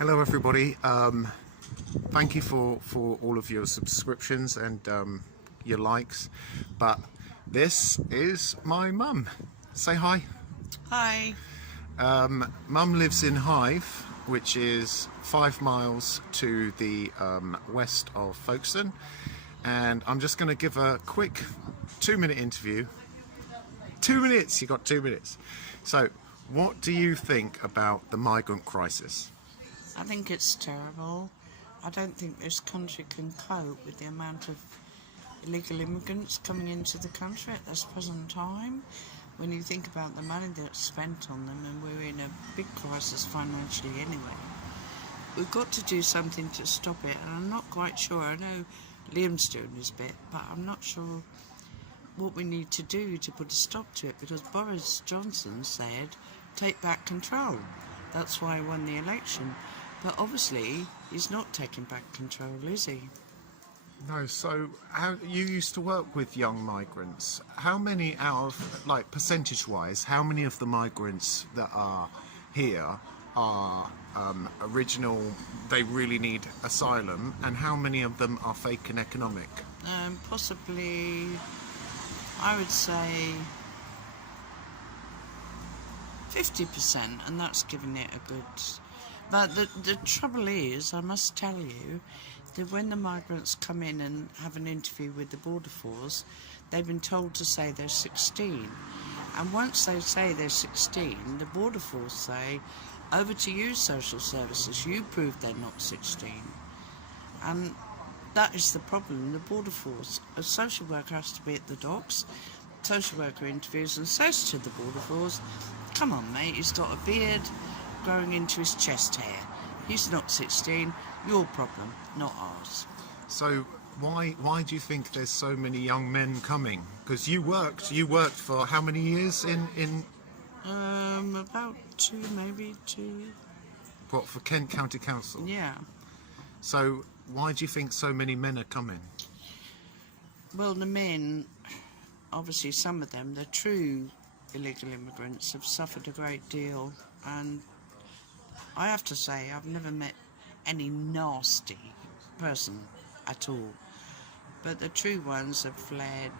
Hello everybody, thank you for all of your subscriptions and your likes, but this is my mum. Say hi. Hi. Mum lives in Hythe, which is 5 miles to the west of Folkestone, and I'm just going to give a quick 2-minute interview. 2 minutes, you got 2 minutes. So what do you think about the migrant crisis? I think it's terrible. I don't think this country can cope with the amount of illegal immigrants coming into the country at this present time. When you think about the money that's spent on them, and we're in a big crisis financially anyway. We've got to do something to stop it, and I'm not quite sure. I know Liam's doing his bit, but I'm not sure what we need to do to put a stop to it, because Boris Johnson said, take back control. That's why he won the election. But obviously, he's not taking back control, is he? No, so you used to work with young migrants. How many out of, like percentage-wise, how many of the migrants that are here are original, they really need asylum, and how many of them are fake and economic? Possibly, I would say 50%, and that's giving it a good... But the trouble is, I must tell you, that when the migrants come in and have an interview with the Border Force, they've been told to say they're 16. And once they say they're 16, the Border Force say, over to you, social services, you prove they're not 16. And that is the problem. The Border Force, a social worker has to be at the docks, social worker interviews and says to the Border Force, come on mate, he's got a beard growing into his chest hair. He's not 16, your problem, not ours. So why do you think there's so many young men coming? Because you worked for how many years in About maybe two. What, for Kent County Council? Yeah. So why do you think so many men are coming? Well, the men, obviously some of them, the true illegal immigrants, have suffered a great deal, and I have to say I've never met any nasty person at all, but the true ones have fled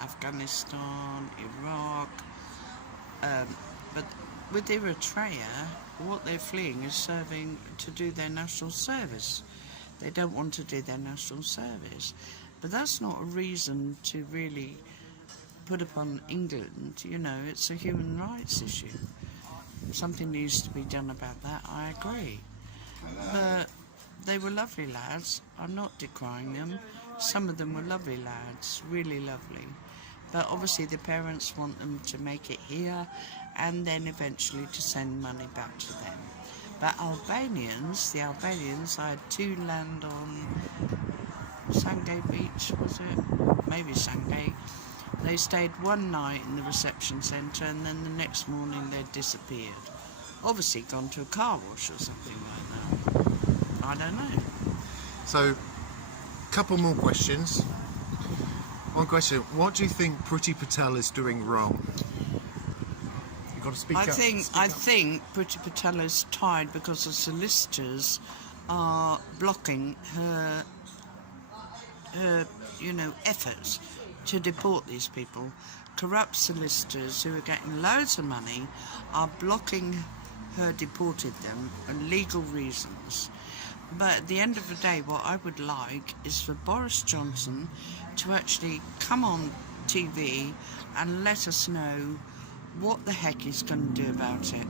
Afghanistan, Iraq, but with Eritrea, what they're fleeing is serving to do their national service. They don't want to do their national service, but that's not a reason to really put upon England. You know, it's a human rights issue. Something needs to be done about that, I agree. But they were lovely lads, I'm not decrying them. Some of them were lovely lads, really lovely. But obviously the parents want them to make it here and then eventually to send money back to them. But the Albanians, I had two land on Sangay Beach, was it? Maybe Sangay. They stayed one night in the reception centre and then the next morning they'd disappeared. Obviously gone to a car wash or something like that. I don't know. So, couple more questions. One question, what do you think Priti Patel is doing wrong? You've got to speak up. I think Priti Patel is tied because the solicitors are blocking her efforts to deport these people. Corrupt solicitors who are getting loads of money are blocking her deporting them for legal reasons. But at the end of the day, what I would like is for Boris Johnson to actually come on TV and let us know what the heck he's going to do about it.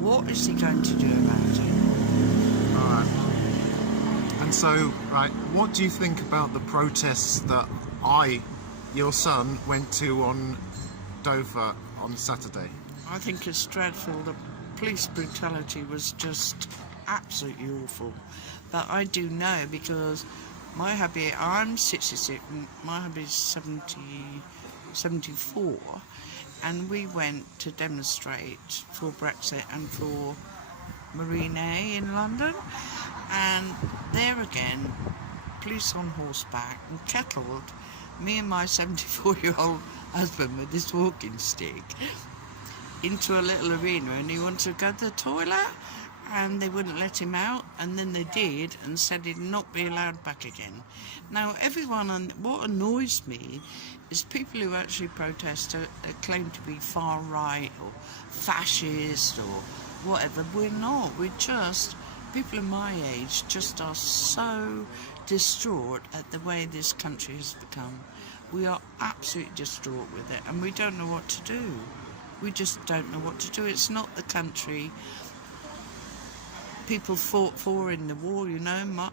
What is he going to do about it? Alright. And so, right, what do you think about the protests that your son, went to on Dover on Saturday? I think it's dreadful. The police brutality was just absolutely awful. But I do know, because my hubby, I'm 66, my hubby's 74, and we went to demonstrate for Brexit and for Marine A in London, and there again, police on horseback and kettled me and my 74-year-old husband with this walking stick into a little arena, and he wanted to go to the toilet, and they wouldn't let him out, and then they did and said he'd not be allowed back again. Now everyone, and what annoys me is people who actually protest are claim to be far right or fascist or whatever. We're not. We're just people of my age just are so distraught at the way this country has become. We are absolutely distraught with it, and we don't know what to do. We just don't know what to do. It's not the country people fought for in the war, you know.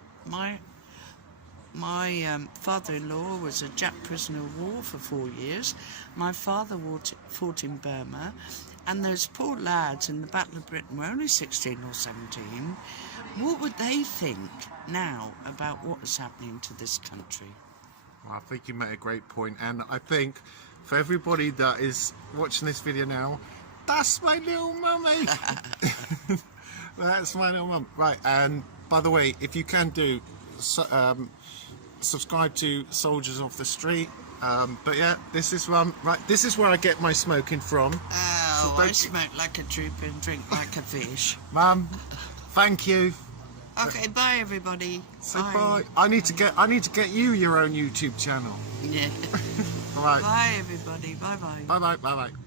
My father-in-law was a Jap prisoner of war for 4 years. My father fought in Burma, and those poor lads in the Battle of Britain were only 16 or 17. What would they think now about what is happening to this country? Well, I think you made a great point, and I think for everybody that is watching this video now, that's my little mummy. That's my little mum. Right, and by the way, if you can do, subscribe to Soldiers of the Street. But yeah, this is this is where I get my smoking from. Oh, I smoke like a trooper and drink like a fish. Mum, thank you. Okay, bye everybody. Say bye. I need to get you your own YouTube channel. Yeah. Right. Bye everybody. Bye bye. Bye bye. Bye bye.